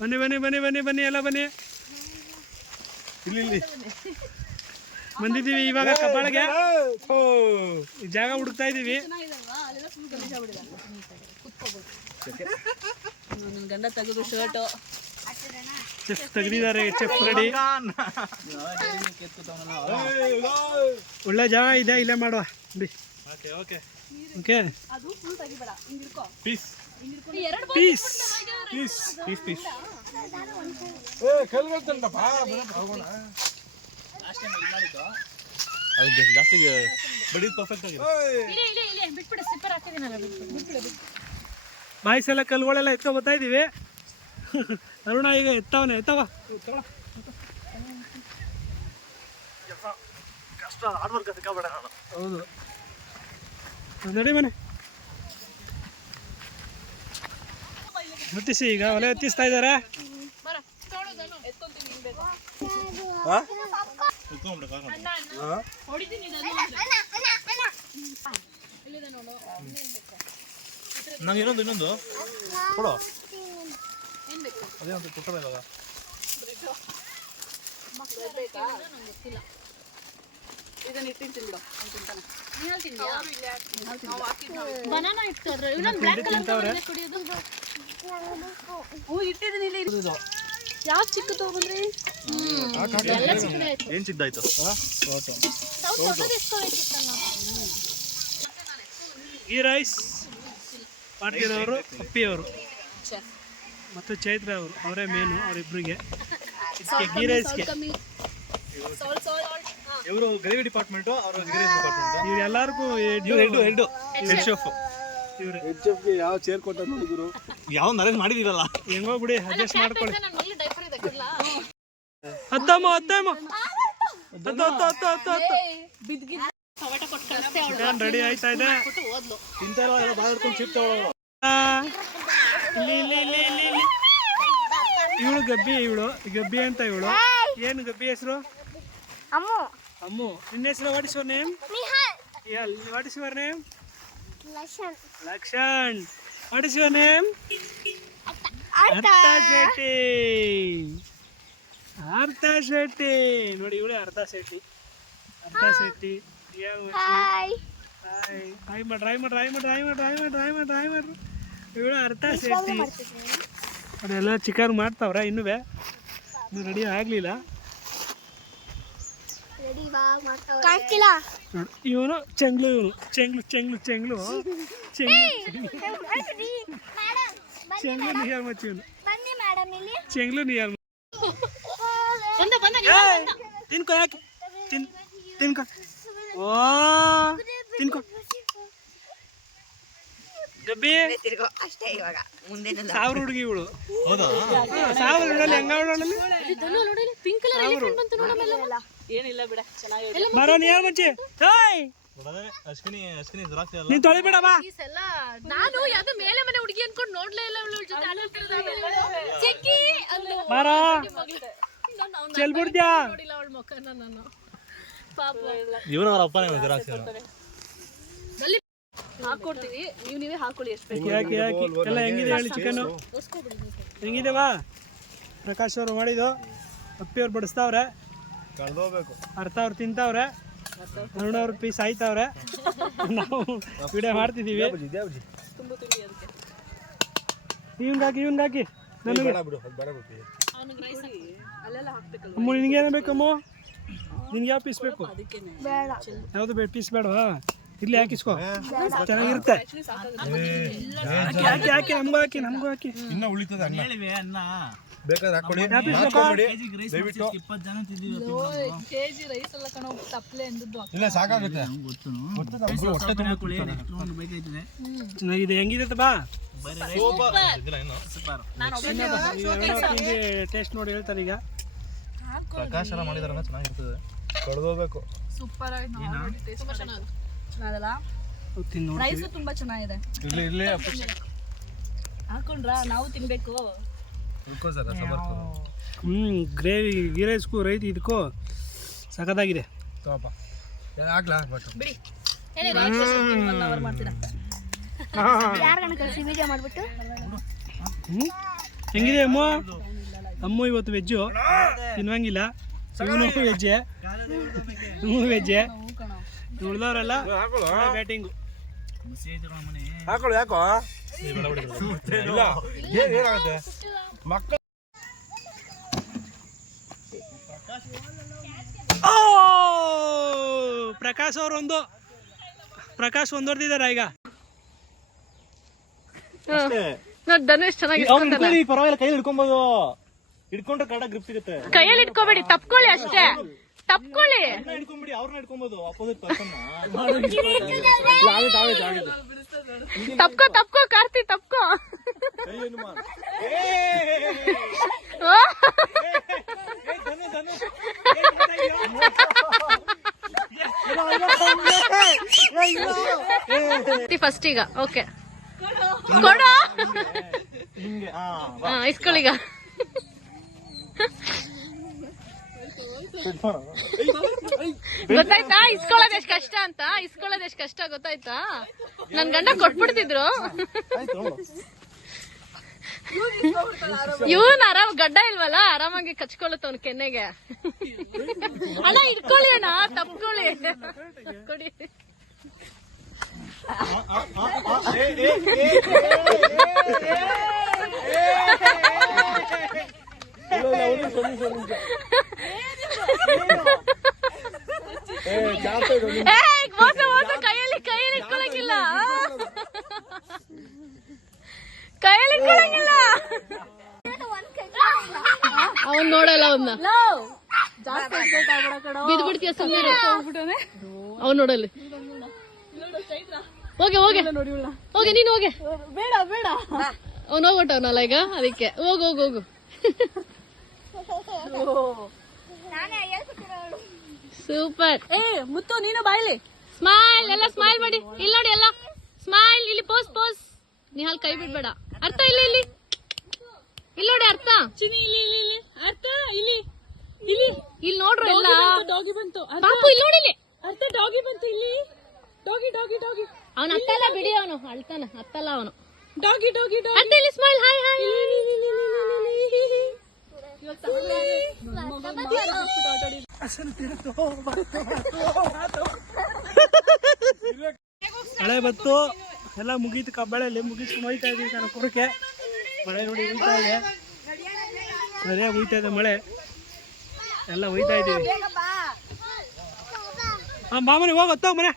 ಬನ್ನಿ ಬನ್ನಿ ಬನ್ನಿ ಬನ್ನಿ ಬನ್ನಿ ಎಲ್ಲ ಬನ್ನಿ. ಇಲ್ಲಿ ಬಂದಿದ್ದೀವಿ ಇವಾಗ ಕಬ್ಬಾಳಿಗೆ. ಜಾಗ ಹುಡುಕ್ತಾ ಇದ್ದೀವಿ. ಗಂಡ ತೆಗೆದು ಶರ್ಟು ಚೆಫ್ ತೆಗ್ದಿದ್ದಾರೆ. Chef ready. ಒಳ್ಳೆ ಜಾಗ ಇದೆ, ಇಲ್ಲೇ ಮಾಡುವ. Okay piece piece piece piece piece. ಜಾಸ್ತಿ ಬಡಿದ್ ಪರ್ಫೆಕ್ಟ್ ಆಗಿದೆ. ಬಾಯ್ಸ್ ಎಲ್ಲ ಕಲ್ಗಳೆಲ್ಲ ಎತ್ಕೊ ಬರ್ತಾ ಇದ್ದೀವಿ. ಅರುಣ ಈಗ ಎತ್ತವನೆ ಎತ್ತವ. ಹೌದು ನಡಿ ಮನೆ ಹೊತ್ತಿಸಿ. ಈಗ ಒಲೆ ಎತ್ತಿಸ್ತಾ ಇದ್ದಾರೆ. ನಂಗೆ ಇನ್ನೊಂದು ಕೊಡೋ. ಅದೇನಂತ ಕೊಟ್ಟದ ಇವಾಗ. ಯಾವ ಚಿಕ್ಕ ತಗೊಂಡ್ರಿ? ಏನ್ ಸಿಗ್ದಾಯ್ತು? ಗೀ ರೈಸ್ ಪಾಟ್ಗೆದವರು, ಅಪ್ಪಿಯವರು ಮತ್ತು ಚೈತ್ರ ಅವರು, ಅವರೇ ಮೇನು ಅವರಿಬ್ಬರಿಗೆ ಗೀ ರೈಸ್ಗೆ. ಇವರು ಗ್ರೇವಿ ಡಿಪಾರ್ಟ್ಮೆಂಟು, ಅವರು ಗ್ರೇವಿ ಡಿಪಾರ್ಟ್ಮೆಂಟ್. ಇವ್ರು ಎಲ್ಲರಿಗೂ ಹೆಡ್ ಶೆಫ್. ಇವ್ರೆ ಹೆಡ್ ಶೆಫ್ಗೆ ಯಾವ ಚೇರ್ ಕೊಟ್ಟ ನೋಡಿದ್ರು. ಯಾವ ಅರೇಂಜ್ ಮಾಡಿದಿರಲ್ಲ, ಹೆಂಗೋ ಬಿಡಿ ಅಡ್ಜಸ್ಟ್ ಮಾಡ್ಕೊಳ್ಳಿ. ಹತ್ತಮ್ಮ ಹತ್ತಮ್ಮ ರೆಡಿ ಆಯ್ತಾ ಇದೆ. ಇವಳು ಗಬ್ಬಿ, ಗಬ್ಬಿ ಅಂತ ಇವಳು. ಏನು ಗಬ್ಬಿ ಹೆಸರು? ಅಮ್ಮು. ನಿನ್ನ ಹೆಸರು? What is your name? What is your name? Lakshman. What is your name? Artha Shetty. ನೋಡಿ ಇವಳು ಅರ್ಥ ಶೆಟ್ಟಿ. ಇವಳು ಅರ್ಥ ಶೆಟ್ಟಿ. ಅದೆಲ್ಲ ಚಿಕನ್ ಮಾಡ್ತಾವ್ರ ಇನ್ನೂ ರೆಡಿ ಆಗಲಿಲ್ಲ. ಇವನು ಚೆಂಗ್ಲು ನಿಯರ್ ಮಚ್ಚಿ. ಇವನು ಚೆಂಗ್ಲು ನಿಯರ್. ತಿನ್ಕೋ, ಯಾಕೆ ತಿನ್ಕೋ. ಓ ತಿನ್ಕೋ ಗಬ್ಬಿ. ಸಾವಿರ ಹುಡುಗಿ ಇವಳು. ಸಾವಿರ ಹುಡುಗಲ್ಲಿ ಹೆಂಗ ಏನಿಲ್ಲ ಬಿಡ, ಮರ ನಿಯರ್ ಮಚ್ಚಿ. ನೀನ್ ತೊಳಿಬೇಡ ಬಾ. ನಾನು ಯಾವ್ದೋ ಮೇಲೆ ಮನೆ ಹುಡುಗಿ ಅನ್ಕೊಂಡು ನೋಡ್ಲೇ ಇಲ್ಲ. ಮರ ಚೆಲ್ಬಿಡ್ದ್ಯಾ? ಅವಳ ಮುಖನ ನಾನು ಪಾಪ. ಇವನು ಅವ್ರ ಅಪ್ಪನೇ ಜಿರಾಕ್ಸ್ ಹಾಕೊಡ್ತೀವಿ, ನೀವೇ ಹಾಕೊಳ್ಳಿ. ಎಷ್ಟು ಯಾಕೆ ಎಲ್ಲ ಹೆಂಗಿದೆ ಹೇಳಿ ಚಿಕನ್ ಹೆಂಗಿದೆ? ಬಾ ಪ್ರಕಾಶ್ ಅವರು ಮಾಡಿದ್ದು. ಅಪ್ಪಿಯವ್ರು ಬಡಿಸ್ತಾವ್ರೆ, ಅರ್ಥ ಅವ್ರು ತಿಂತಾವ್ರೆ, ಅರುಣ ಅವ್ರ ಪೀಸ್ ಆಯ್ತಾವ್ರೆ. ನಾವು ವಿಡಿಯೋ ಮಾಡ್ತಿದ್ದೀವಿ. ಇವನ್ಗಾಕಿ ನನಗೆ. ಅಮ್ಮ ನಿನ್ಗೇನು ಬೇಕಮ್ಮ? ನಿನ್ಗೆ ಯಾವ ಪೀಸ್ ಬೇಕು? ಯಾವುದು ಪೀಸ್ ಬೇಡವಾ? ಇಲ್ಲಿ ಹಾಕಿಸ್ಕೋ, ಚೆನ್ನಾಗಿರುತ್ತೆ. ಹಾಕಿ ನಮಗೂ ಹಾಕಿ. ಇನ್ನ ಉಳಿತದ ಅನ್ನ ಬೇಕಾದ್ರೆ ಹಾಕೊಳ್ಳಿ. ಕೆಜಿ ರೈಸ್ ಎಲ್ಲ ಕಣ ತಪ್ಪಲೆ ಅಂದದ್ದು. ಇಲ್ಲ ಸಾಕಾಗುತ್ತೆ. ಚೆನ್ನಾಗಿದೆ. ಹೆಂಗಿದೆ ಬಾ ಟೇಸ್ಟ್ ನೋಡಿ ಹೇಳ್ತಾರೆ. ಈಗ ಪ್ರಕಾಶ್ ಎಲ್ಲ ಮಾಡಿದಾರಲ್ಲ, ಚೆನ್ನಾಗಿರ್ತದೆ. ಕಡ್ದೋಗ್ಬೇಕು. ಸೂಪರ್ ಆಗಿ ಚೆನ್ನಾಗಲ್ಲ. ರೈಸ್ ತುಂಬಾ ಚೆನ್ನಾಗಿದೆ. ಇಲ್ಲಿ ಹಾಕೊಂಡ್ರಾ? ನಾವು ತಿನ್ಬೇಕು. ಗ್ರೇವಿ ಗೀ ರೈಸ್ಗೂ ಇದಕ್ಕೂ ಸಖತ್ತಾಗಿದೆ. ಬಿಡಿ ಮಾಡ್ತೀರಾ? ಹೆಂಗಿದೆ ಅಮ್ಮ? ಅಮ್ಮು ಇವತ್ತು ವೆಜ್ಜು ತಿನ್ನುವಂಗಿಲ್ಲ, ಇವನು ವೆಜ್ಜೆ, ಇವನು ವೆಜ್ಜೆ, ಉಳಿದವರೆಲ್ಲ ಬ್ಯಾಟಿಂಗು. ಹಾಕೊಳ್ಳಿ ಯಾಕೋ ಇಲ್ಲ ಏನಾಗುತ್ತೆ ಮಕ್ಕಳು. ಪ್ರಕಾಶ್ ಒಂದೊರ್ದಿದಾರ ಈಗ. ಧನುಷ್ ಚೆನ್ನಾಗಿ ಪರವಾಗಿಲ್ಲ, ಕೈಯಲ್ಲಿ ಹಿಡ್ಕೊಬೋದು. ಹಿಡ್ಕೊಂಡ್ರೆ ಕರೆಕ್ಟಾಗಿ ಗ್ರಿಪ್ ಸಿಗುತ್ತೆ. ಕೈಯಲ್ಲಿ ಇಟ್ಕೋಬೇಡಿ, ತಪ್ಕೊಳ್ಳಿ ಅಷ್ಟೇ, ತಪ್ಕೊಳ್ಳಿ. ಹಿಡ್ಕೊಂಬಿಡಿ, ಅವ್ರನ್ನ ಹಿಡ್ಕೊಬೋದು ಅಪೋಸಿಟ್ ಪರ್ಸನ್. ತಪ್ಕೋ ಕಾರ್ತಿ, ತಪ್ಕೋ. ಫಸ್ಟ್ ಈಗ ಓಕೆ ಕೊಡು, ಇಸ್ಕೊಳ್ಳೀಗ. ಗೊತ್ತಾಯ್ತಾ ಇಸ್ಕೊಳ್ಳೋದು ಎಷ್ಟು ಕಷ್ಟ ಅಂತ, ಇಸ್ಕೊಳ್ಳೋದು ಎಷ್ಟು ಕಷ್ಟ ಗೊತ್ತಾಯ್ತಾ? ನನ್ ಗಂಡ ಕೊಟ್ಬಿಡ್ತಿದ್ರು. ಇವನ್ ಆರಾಮ್ ಗಡ್ಡ ಇಲ್ವಲ್ಲ, ಆರಾಮಾಗಿ ಕಚ್ಕೊಳ್ಳುತ್ತ ಅವ್ನ ಕೆನ್ನೆಗೆ. ಅಣ್ಣ ಇಟ್ಕೊಳ್ಳಿ ಅಣ್ಣ, ತಪ್ಕೊಳ್ಳಿ, ಕೊಡಿ. ಮೋಸ ಕೈಯಲ್ಲಿ ಇಟ್ಕೊಳಂಗಿಲ್ಲ, ಕೈಯಲ್ಲಿ ಇಟ್ಕೊಳಂಗಿಲ್ಲ. ಅವನ್ ನೋಡಲ್ಲ, ಅವನ್ನ ಬಿದ್ಬಿಡ್ತೀಯ ಸುಮ್ಮನೆ. ಅವ್ನು ನೋಡಲ್ಲಿ. ಹೋಗೆ ನೀನು ಹೋಗೆ. ಬೇಡ ಅವ್ನು ಹೋಗ್ಬಿಟ್ಟವನಲ್ಲ ಈಗ, ಅದಕ್ಕೆ ಹೋಗು. ಸೂಪರ್. ಮುತ್ತು ನೀನು ಬಾಯ್ಲಿ. ಸ್ಮೈಲ್, ಎಲ್ಲ ಸ್ಮೈಲ್ ಮಾಡಿ. ಇಲ್ಲಿ ನೋಡಿ, ಎಲ್ಲ ಸ್ಮೈಲ್. ಇಲ್ಲಿ ಪೋಸ್. ನೀ ಹಾಲ್ ಕೈ ಬಿಡ್ಬೇಡ. ಅರ್ಥ ಇಲ್ಲಿ ನೋಡಿ, ಅರ್ಥ ಅರ್ಥ ಇಲ್ಲಿ ನೋಡ್ರು ಎಲ್ಲ. ಡಾಗಿ ಬಂತು ಪಾಪು, ಇಲ್ಲಿ ನೋಡಿ, ಅರ್ಥ ಡಾಗಿ ಬಂತು ಇಲ್ಲಿ. ಡಾಗಿ ಅವನು ಅತ್ತಲ್ಲ ಬಿಡಿ, ಅವನು ಅಳ್ತಾನ, ಅತ್ತಲ್ಲ ಅವನು. ಡಾಗಿ ಅರ್ಥ ಇಲ್ಲಿ ಸ್ಮೈಲ್. ಹಾಯ್ ಮಳೆ ಬತ್ತು, ಎಲ್ಲ ಮುಗೀತು. ಕಬ್ಬಳೆಯಲ್ಲಿ ಮುಗಿಸ್ಕೊಂಡು ಹೋಯ್ತಾ ಇದೀವಿ ನಾನು ಕುರಕ್ಕೆ. ಮಳೆ ನೋಡಿ ಹೋಯ್ತಾ ಇದೆ, ಸರಿಯಾಗಿ ಹೋಯ್ತಾ ಇದೆ ಮಳೆ, ಎಲ್ಲ ಹೋಯ್ತಾ ಇದೀವಿ. ಮಾಮನೆ ಹೋಗಿ ಹೊತ್ತಾವ ಮನೆ.